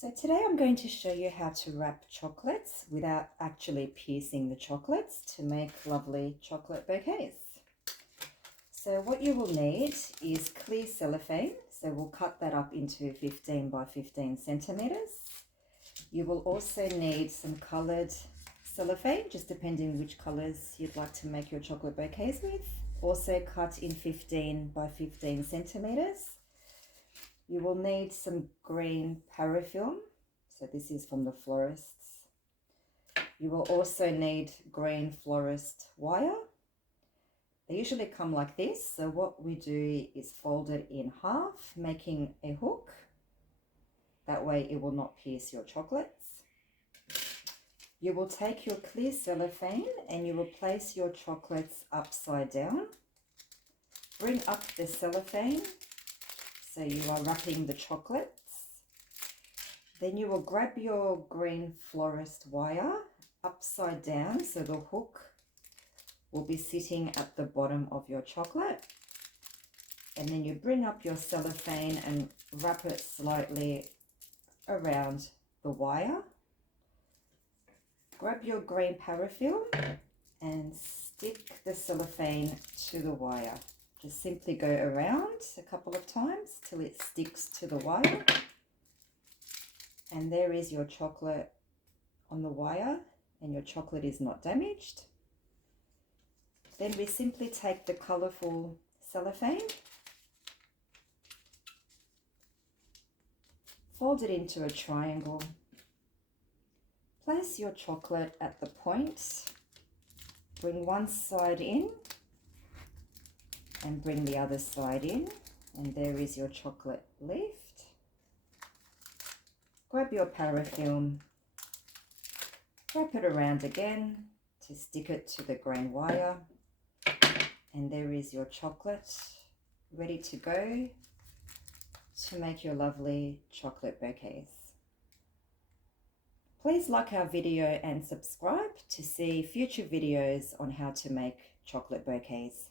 So today I'm going to show you how to wrap chocolates without actually piercing the chocolates to make lovely chocolate bouquets. So what you will need is clear cellophane. So we'll cut that up into 15 by 15 centimeters. You will also need some colored cellophane, just depending which colors you'd like to make your chocolate bouquets with. Also cut in 15 by 15 centimeters. You will need some green parafilm. So this is from the florists. You will also need green florist wire. They usually come like this. So what we do is fold it in half, making a hook. That way it will not pierce your chocolates. You will take your clear cellophane and you will place your chocolates upside down. Bring up the cellophane. So you are wrapping the chocolates. Then you will grab your green florist wire upside down so the hook will be sitting at the bottom of your chocolate. And then you bring up your cellophane and wrap it slightly around the wire. Grab your green parafilm and stick the cellophane to the wire. Just simply go around a couple of times till it sticks to the wire. And there is your chocolate on the wire and your chocolate is not damaged. Then we simply take the colourful cellophane, fold it into a triangle, place your chocolate at the point, bring one side in and bring the other side in, and there is your chocolate leaf. Grab your parafilm, wrap it around again to stick it to the green wire, and there is your chocolate ready to go to make your lovely chocolate bouquets. Please like our video and subscribe to see future videos on how to make chocolate bouquets.